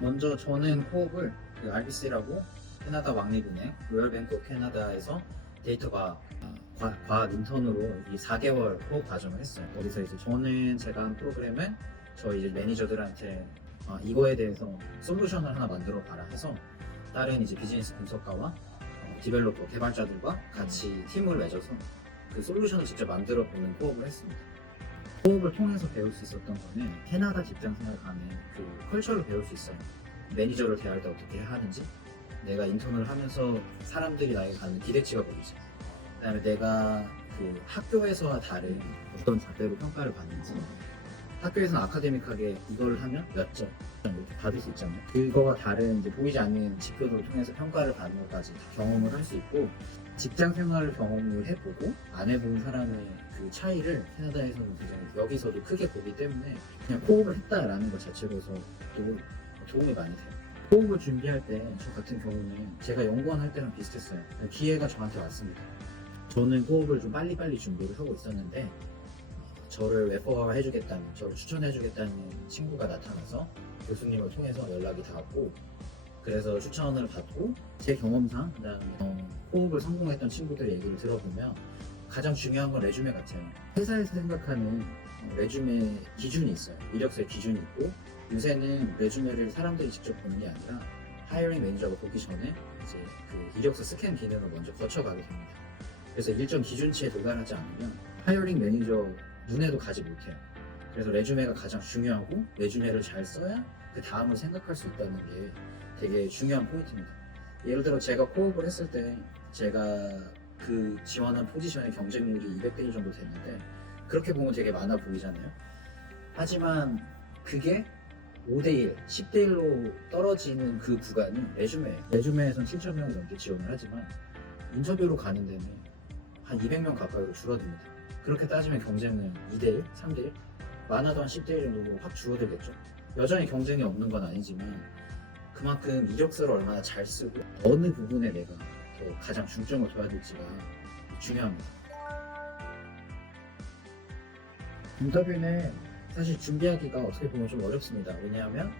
먼저 저는 코업을 그 RBC라고 캐나다 왕립은행 로열뱅크 오브 캐나다에서 데이터 과학 인턴으로 이 4개월 코업 과정을 했어요. 거기서 이제 제가 한 프로그램은 저희 이제 매니저들한테 이거에 대해서 솔루션을 하나 만들어 봐라 해서 다른 이제 비즈니스 분석가와 디벨로퍼 개발자들과 같이 팀을 맺어서 그 솔루션을 직접 만들어 보는 코업을 했습니다. 코업을 통해서 배울 수 있었던 거는 캐나다 직장 생활 간의 그 컬처를 배울 수 있어요. 매니저를 대할 때 어떻게 해야 하는지, 내가 인턴을 하면서 사람들이 나에게 갖는 기대치가 보이죠. 그다음에 내가 그 학교에서와 다른 어떤 잣대로 평가를 받는지, 학교에서는 아카데믹하게 이걸 하면 몇 점 이렇게 받을 수 있잖아요. 그거와 다른 이제 보이지 않는 지표들을 통해서 평가를 받는 것까지 다 경험을 할 수 있고, 직장 생활을 경험을 해보고 안 해본 사람의 그 차이를 캐나다에서는 굉장히 여기서도 크게 보기 때문에 그냥 코업을 했다라는 것 자체로서도 도움이 많이 돼요. 코업을 준비할 때 저 같은 경우는 제가 연구원 할 때랑 비슷했어요. 기회가 저한테 왔습니다. 저는 코업을 좀 빨리빨리 준비를 하고 있었는데 저를 레퍼 해주겠다는, 저를 추천해주겠다는 친구가 나타나서 교수님을 통해서 연락이 닿았고, 그래서 추천을 받고 제 경험상 그다음에 코업을 성공했던 친구들 얘기를 들어보면 가장 중요한 건 레주메 같아요. 회사에서 생각하는 레주메 기준이 있어요. 이력서에 기준이 있고, 요새는 레주메를 사람들이 직접 보는 게 아니라 하이어링 매니저가 보기 전에 이제 그 이력서 스캔 기능을 먼저 거쳐가게 됩니다. 그래서 일정 기준치에 도달하지 않으면 하이어링 매니저 눈에도 가지 못해요. 그래서 레주메가 가장 중요하고, 레주메를 잘 써야 그 다음을 생각할 수 있다는 게 되게 중요한 포인트입니다. 예를 들어 제가 코업을 했을 때 제가 그 지원한 포지션의 경쟁률이 200대 1 정도 됐는데, 그렇게 보면 되게 많아 보이잖아요. 하지만 그게 5대 1, 10대 1로 떨어지는 그 구간이 레주메예요. 레주메에선 7,000명이 넘게 지원을 하지만 인터뷰로 가는 데는 한 200명 가까이로 줄어듭니다. 그렇게 따지면 경쟁은 2대 1, 3대 1, 많아도 한 10대 1 정도로 확 줄어들겠죠. 여전히 경쟁이 없는 건 아니지만 그만큼 이력서를 얼마나 잘 쓰고 어느 부분에 내가 더 가장 중점을 둬야 될지가 중요합니다. 인터뷰는 사실 준비하기가 어떻게 보면 좀 어렵습니다. 왜냐하면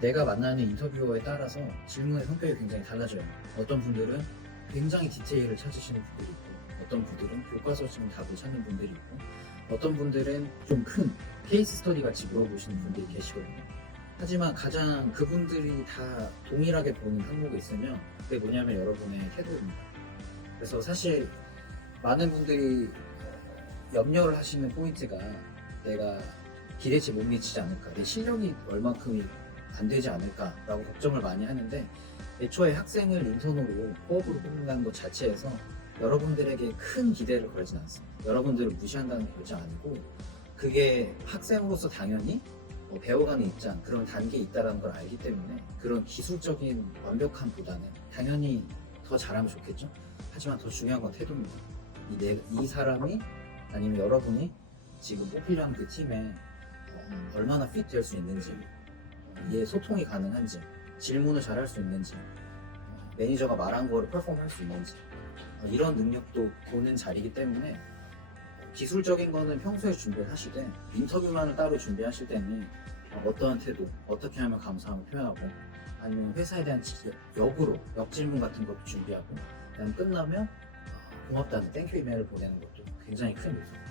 내가 만나는 인터뷰어에 따라서 질문의 성격이 굉장히 달라져요. 어떤 분들은 굉장히 디테일을 찾으시는 분들이 있고, 어떤 분들은 교과서적인 답을 찾는 분들이 있고, 어떤 분들은 좀 큰 케이스 스터디 같이 물어보시는 분들이 계시거든요. 하지만 가장 그분들이 다 동일하게 보는 항목이 있으면 그게 뭐냐면 여러분의 태도입니다. 그래서 사실 많은 분들이 염려를 하시는 포인트가 내가 기대치 못 미치지 않을까, 내 실력이 얼만큼이 안 되지 않을까라고 걱정을 많이 하는데, 애초에 학생을 인턴으로 코업으로 뽑는다는 것 자체에서 여러분들에게 큰 기대를 걸진 않습니다. 여러분들을 무시한다는 게 결정 아니고, 그게 학생으로서 당연히 배워가는 입장, 그런 단계에 있다는 걸 알기 때문에 그런 기술적인 완벽함보다는 당연히 더 잘하면 좋겠죠. 하지만 더 중요한 건 태도입니다. 이 사람이 아니면 여러분이 지금 뽑히려는 그 팀에 얼마나 핏 될 수 있는지, 이해 소통이 가능한지, 질문을 잘 할 수 있는지, 매니저가 말한 거를 퍼폼할 수 있는지, 이런 능력도 보는 자리이기 때문에 기술적인 거는 평소에 준비를 하시되 인터뷰만을 따로 준비하실 때는 어떠한 태도, 어떻게 하면 감사함을 표현하고, 아니면 회사에 대한 역질문 같은 것도 준비하고, 그다음 끝나면 고맙다는 땡큐 이메일을 보내는 것도 굉장히 큰 요소입니다.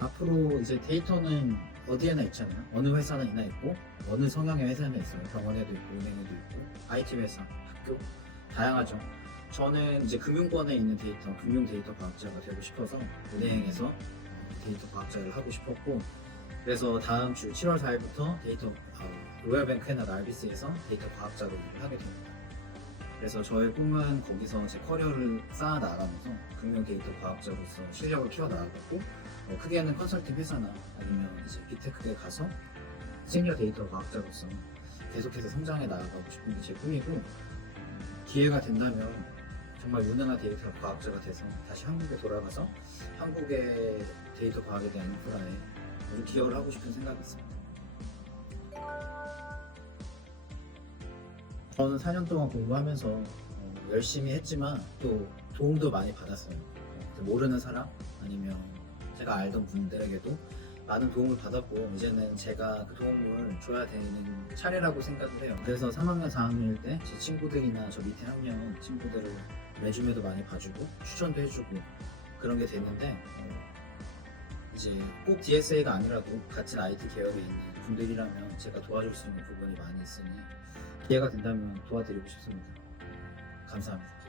앞으로 이제 데이터는 어디에나 있잖아요. 어느 회사나 있고, 어느 성향의 회사나 있어요. 병원에도 있고, 은행에도 있고, IT 회사, 학교, 다양하죠. 저는 이제 금융권에 있는 금융 데이터 과학자가 되고 싶어서 은행에서 데이터 과학자를 하고 싶었고, 그래서 다음 주 7월 4일부터 로열뱅크 캐나다 RBC에서 데이터 과학자로 일을 하게 됩니다. 그래서 저의 꿈은 거기서 제 커리어를 쌓아 나가면서 금융 데이터 과학자로서 실력을 키워 나가고, 크게는 컨설팅 회사나 아니면 이제 빅테크에 가서 시니어 데이터 과학자로서 계속해서 성장해 나가고 싶은 게 제 꿈이고, 기회가 된다면 정말 유능한 데이터 과학자가 돼서 다시 한국에 돌아가서 한국의 데이터 과학에 대한 인프라에 아주 기여를 하고 싶은 생각이 있습니다. 저는 4년 동안 공부하면서 열심히 했지만 또 도움도 많이 받았어요. 모르는 사람 아니면 제가 알던 분들에게도 많은 도움을 받았고 이제는 제가 그 도움을 줘야 되는 차례라고 생각을 해요. 그래서 3학년 4학년일 때 제 친구들이나 저 밑에 학년 친구들을 레주메도 많이 봐주고 추천도 해주고 그런 게 됐는데 이제 꼭 DSA가 아니라도 같은 IT 계열에 있는 분들이라면 제가 도와줄 수 있는 부분이 많이 있으니 기회가 된다면 도와드리고 싶습니다. 감사합니다.